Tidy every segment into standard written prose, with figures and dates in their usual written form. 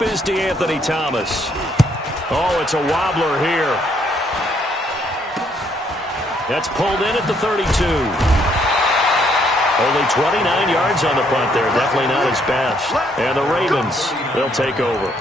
Is DeAnthony Thomas. Oh, it's a wobbler here. That's pulled in at the 32. Only 29 yards on the punt there. Definitely not his best. And the Ravens, they'll take over.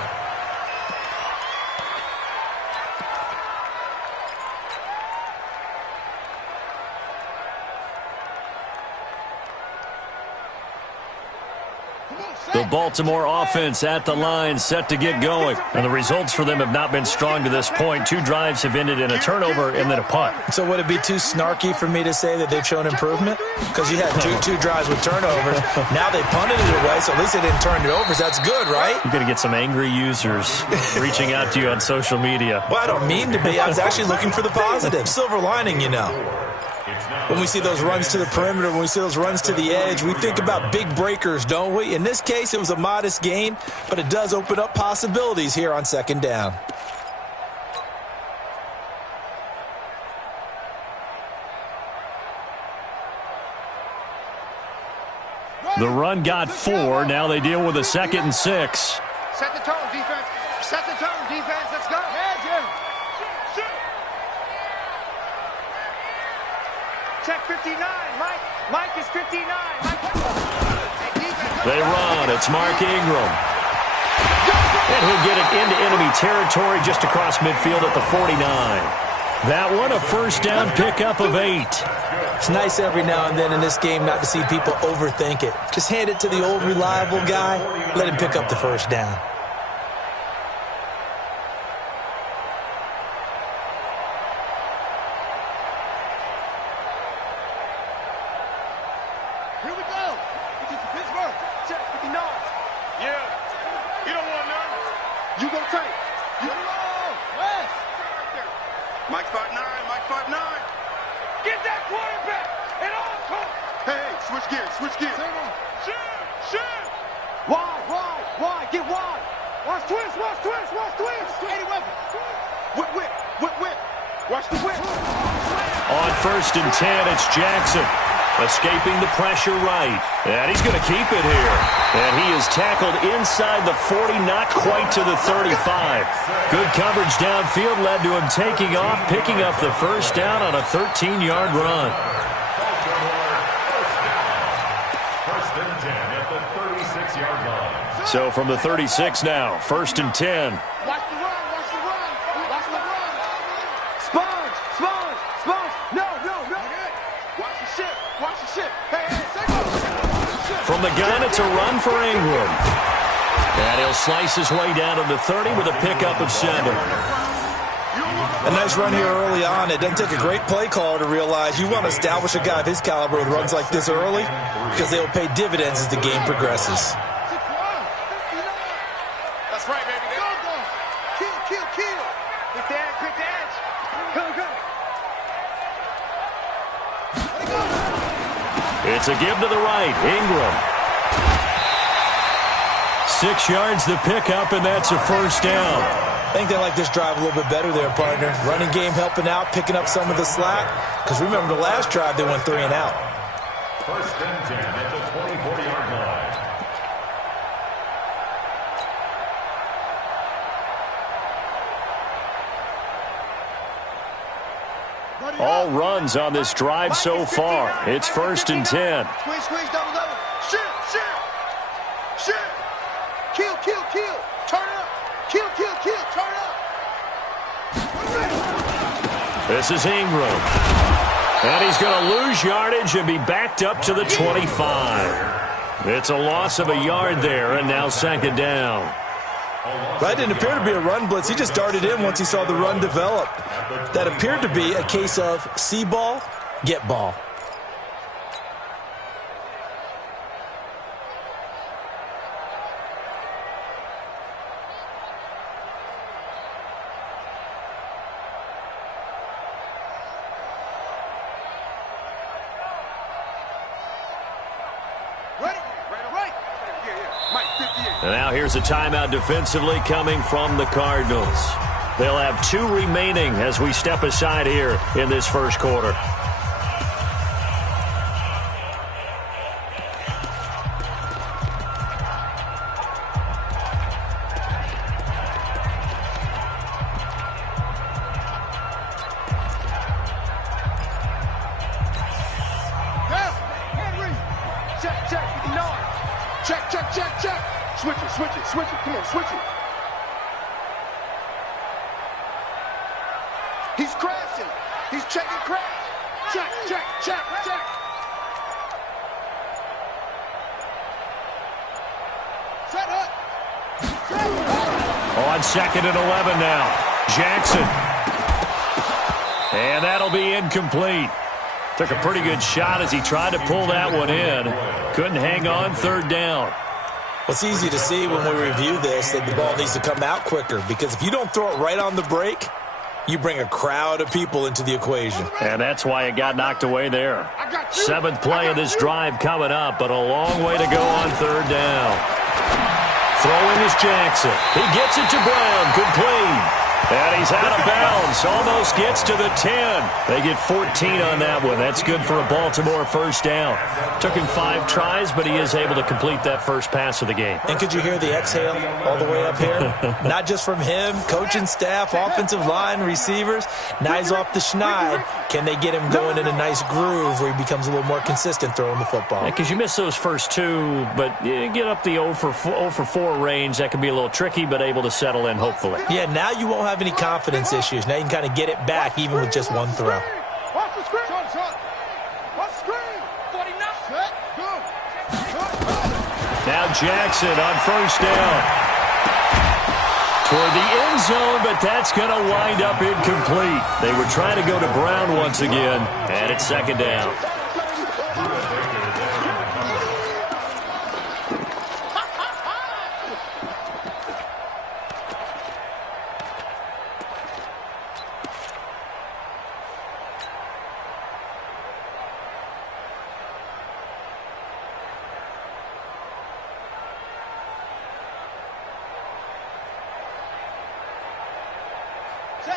The Baltimore offense at the line, set to get going. And the results for them have not been strong to this point. 2 drives have ended in a turnover and then a punt. So would it be too snarky for me to say that they've shown improvement? Because you had two drives with turnovers. Now they punted it away, so at least they didn't turn it over. So that's good, right? You're going to get some angry users reaching out to you on social media. Well, I don't mean to be. I was actually looking for the positive. Silver lining, you know. When we see those runs to the perimeter, when we see those runs to the edge, we think about big breakers, don't we? In this case, it was a modest gain, but it does open up possibilities here on second down. The run got 4. Now they deal with a 2nd and 6. Set the tone, defense. Set the tone, defense. Let's go. Check 59. Mike is 59. They run. It's Mark Ingram. And he'll get it into enemy territory just across midfield at the 49. That one, a first down pickup of 8. It's nice every now and then in this game not to see people overthink it. Just hand it to the old reliable guy. Let him pick up the first down. Here we go. It's Pittsburgh. Check 59. Yeah. You don't want none. You go tight. You roll. West. Mike 5'9". Mike 5'9". Get that quarterback. And all court. Hey, switch gears. Switch gears. Shoot. Wide. Get wide. Watch twist. 80 weapon. Whip. Watch the whip. On 1st and 10, it's Jackson. Escaping the pressure right. And he's going to keep it here. And he is tackled inside the 40, not quite to the 35. Good coverage downfield led to him taking off, picking up the first down on a 13-yard run. First and 10 at the 36-yard line. So from the 36 now, 1st and 10. Watch the run. Sponge. No. Watch the shit. Hey, From the gun, it's a run for Ingram. And he'll slice his way down to the 30 with a pickup of 7. A nice run here early on. It doesn't take a great play caller to realize you want to establish a guy of his caliber with runs like this early because they will pay dividends as the game progresses. That's right, baby. Go. Kill. Quick the edge. Go. It's a give to the right. Ingram. 6 yards the pickup, and that's a first down. I think they like this drive a little bit better there, partner. Running game helping out, picking up some of the slack. Because remember, the last drive, they went 3 and out. First and 10 at the 24-yard line. All runs on this drive so far. It's 1st and 10. Squeeze, double. Shoot. Kill. Turn up. Kill. Turn up. This is Ingram. And he's going to lose yardage and be backed up to the 25. It's a loss of a yard there, and now 2nd down. That didn't appear to be a run blitz. He just darted in once he saw the run develop. That appeared to be a case of see ball, get ball. And now here's a timeout defensively coming from the Cardinals. They'll have 2 remaining as we step aside here in this first quarter. Switch it. Come on, switch it. He's crashing. He's checking crash. Check, check, check, check. Set up. On 2nd and 11 now. Jackson. And that'll be incomplete. Took a pretty good shot as he tried to pull that one in. Couldn't hang on, 3rd down. Well, it's easy to see when we review this that the ball needs to come out quicker, because if you don't throw it right on the break, you bring a crowd of people into the equation. And that's why it got knocked away there. 7th play of this drive coming up, but a long way to go on 3rd down. Throwing is Jackson. He gets it to Brown. Complete. And he's out of bounds. Almost gets to the 10. They get 14 on that one. That's good for a Baltimore 1st down. Took him 5 tries, but he is able to complete that first pass of the game. And could you hear the exhale all the way up here? Not just from him, coaching staff, offensive line, receivers. Now he's off the schneid. Can they get him going in a nice groove where he becomes a little more consistent throwing the football? Because you miss those first 2, but you get up the 0 for 4 range. That can be a little tricky, but able to settle in, hopefully. Yeah, now you won't have any confidence issues. Now you can kind of get it back even with just one throw. Watch the screen. Watch the screen. 49. Set. Go. Now Jackson on 1st down. Toward the end zone, but that's going to wind up incomplete. They were trying to go to Brown once again, and it's 2nd down.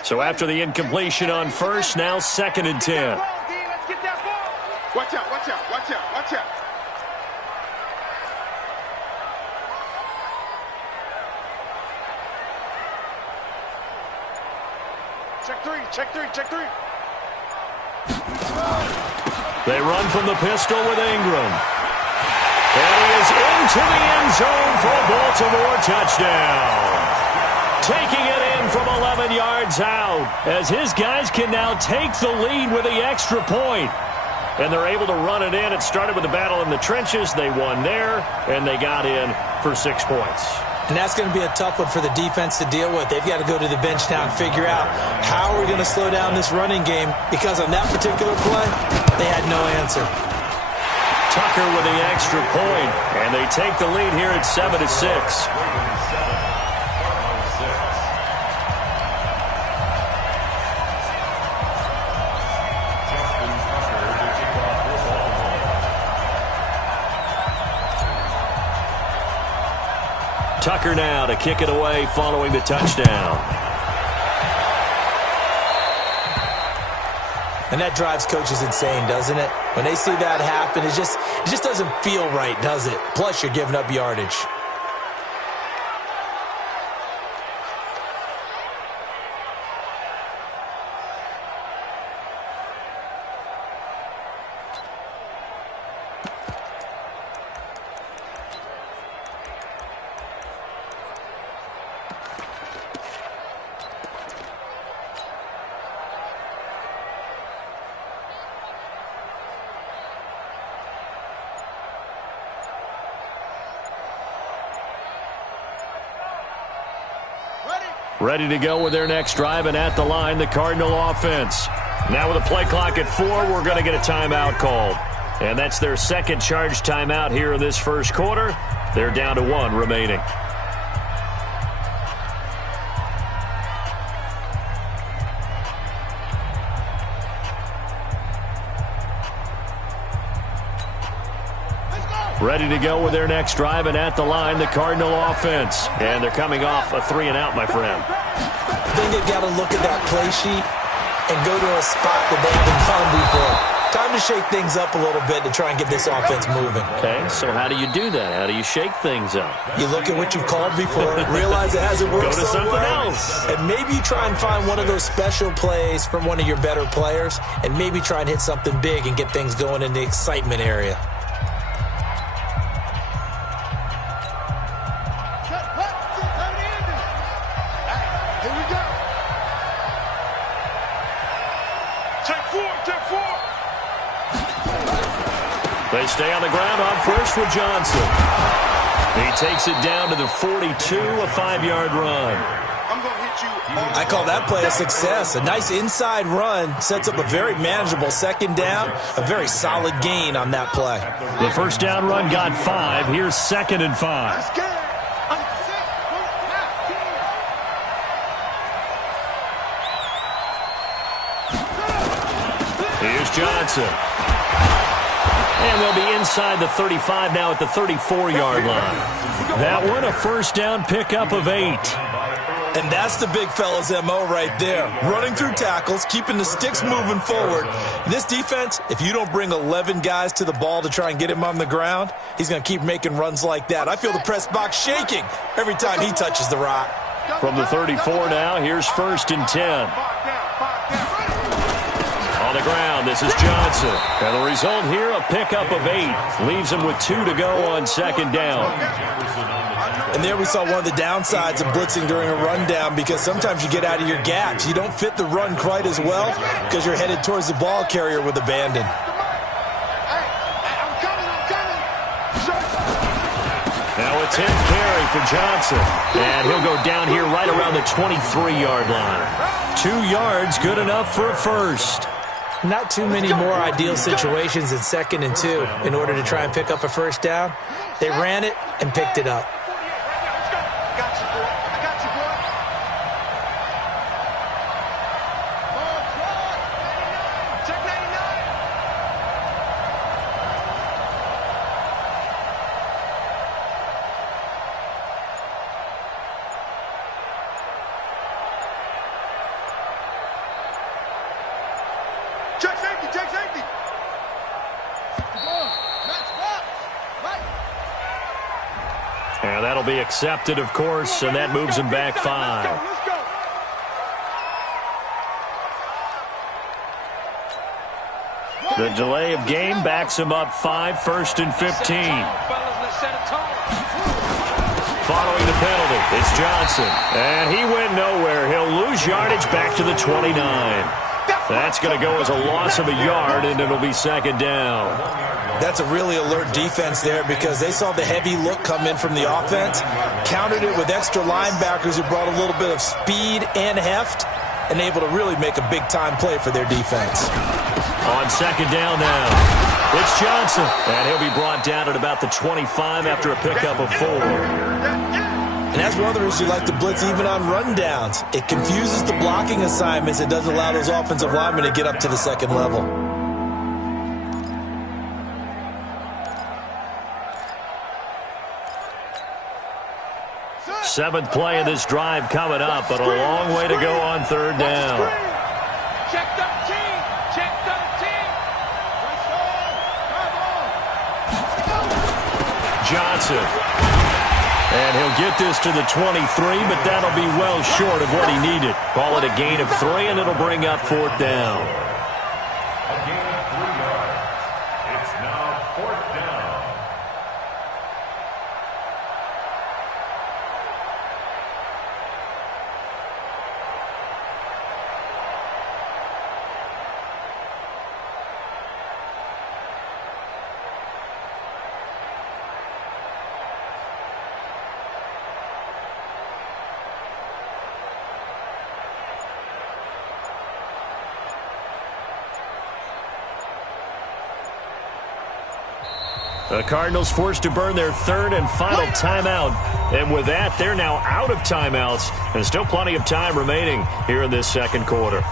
So after the incompletion on 1st, now 2nd and 10. Watch out, watch out, watch out, watch out. Check 3, check 3, check 3. They run from the pistol with Ingram. And he is into the end zone for a Baltimore touchdown. Taking it in from 11 yards out, as his guys can now take the lead with the extra point. And they're able to run it in. It started with a battle in the trenches. They won there, and they got in for 6 points. And that's going to be a tough one for the defense to deal with. They've got to go to the bench now and figure out how are we going to slow down this running game, because on that particular play, they had no answer. Tucker with the extra point, and they take the lead here at 7-6. Tucker now to kick it away following the touchdown. And that drives coaches insane, doesn't it? When they see that happen, it just doesn't feel right, does it? Plus, you're giving up yardage. Ready to go with their next drive, and at the line, the Cardinal offense. Now with a play clock at 4, we're going to get a timeout called. And that's their second charge timeout here in this first quarter. They're down to 1 remaining. Ready to go with their next drive, and at the line, the Cardinal offense. And they're coming off a 3-and-out, my friend. I think they've got to look at that play sheet and go to a spot that they haven't gone before. Time to shake things up a little bit to try and get this offense moving. Okay, so how do you do that? How do you shake things up? You look at what you've called before, realize it hasn't worked Go to something somewhere, else. and maybe you try and find one of those special plays from one of your better players, and maybe try and hit something big and get things going in the excitement area. Check, They stay on the ground on first with Johnson. He takes it down to the 42, a 5-yard run. I'm going to hit you. I call that play a success. A nice inside run sets up a very manageable second down, a very solid gain on that play. The first down run got 5. Here's 2nd and 5. Let's get it. Here's Johnson. And they'll be inside the 35 now at the 34-yard line. That one, a first down pickup of 8. And that's the big fella's MO right there. Running through tackles, keeping the sticks moving forward. In this defense, if you don't bring 11 guys to the ball to try and get him on the ground, he's going to keep making runs like that. I feel the press box shaking every time he touches the rock. From the 34 now, here's 1st and 10. On the ground, this is Johnson. And the result here, a pickup of 8. Leaves him with 2 to go on 2nd down. And there we saw one of the downsides of blitzing during a rundown, because sometimes you get out of your gaps. You don't fit the run quite as well because you're headed towards the ball carrier with abandon. Now a 10th carry for Johnson. And he'll go down here right around the 23-yard line. 2 yards, good enough for a first. Not too many more ideal situations in 2nd and 2 in order to try and pick up a first down. They ran it and picked it up. And that'll be accepted, of course, and that moves him back 5. The delay of game backs him up 5, 1st and 15. Following the penalty, it's Johnson. And he went nowhere. He'll lose yardage back to the 29. That's going to go as a loss of a yard, and it'll be 2nd down. That's a really alert defense there, because they saw the heavy look come in from the offense, countered it with extra linebackers who brought a little bit of speed and heft, and able to really make a big-time play for their defense. On 2nd down now, it's Johnson, and he'll be brought down at about the 25 after a pickup of 4. And that's one of the reasons you like to blitz even on rundowns. It confuses the blocking assignments. It doesn't allow those offensive linemen to get up to the 2nd level. 7th play of this drive coming up, but a long way to go on 3rd down. Check 13. Check 13. Johnson. And he'll get this to the 23, but that'll be well short of what he needed. Call it a gain of 3, and it'll bring up 4th down. A gain of 3 yards. It's now 4th down. The Cardinals forced to burn their 3rd and final timeout. And with that, they're now out of timeouts. And still plenty of time remaining here in this 2nd quarter.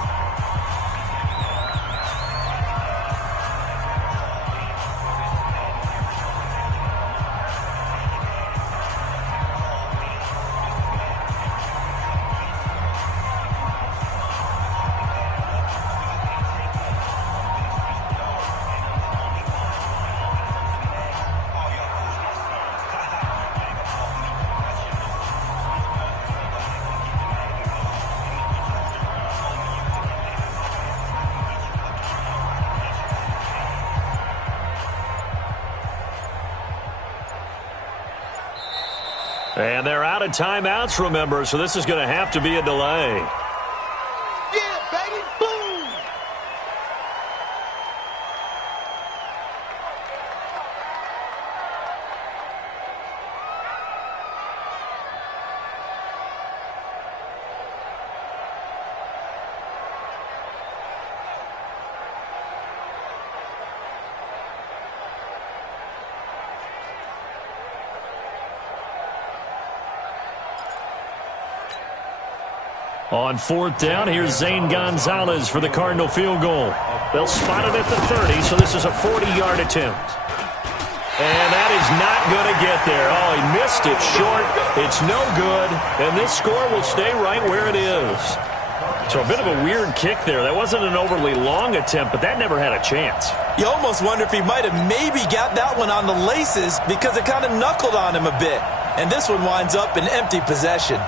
And they're out of timeouts, remember, so this is going to have to be a delay. Yeah, baby, boom! On fourth down, here's Zane Gonzalez for the Cardinal field goal. They'll spot it at the 30, so this is a 40-yard attempt. And that is not going to get there. Oh, he missed it short. It's no good, and this score will stay right where it is. So a bit of a weird kick there. That wasn't an overly long attempt, but that never had a chance. You almost wonder if he might have maybe got that one on the laces because it kind of knuckled on him a bit. And this one winds up in empty possession.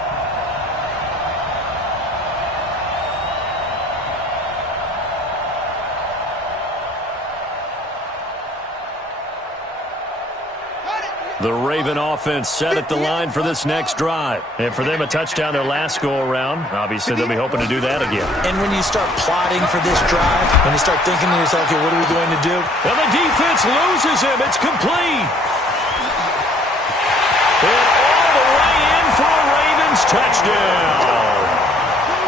The Raven offense set at the line for this next drive. And for them, a touchdown their last go-around. Obviously, they'll be hoping to do that again. And when you start plotting for this drive, when you start thinking to yourself, okay, what are we going to do? And the defense loses him. It's complete. And all the way in for a Ravens touchdown.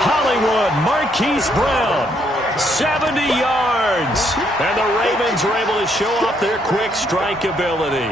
Hollywood Marquise Brown, 70 yards. And the Ravens are able to show off their quick strike ability.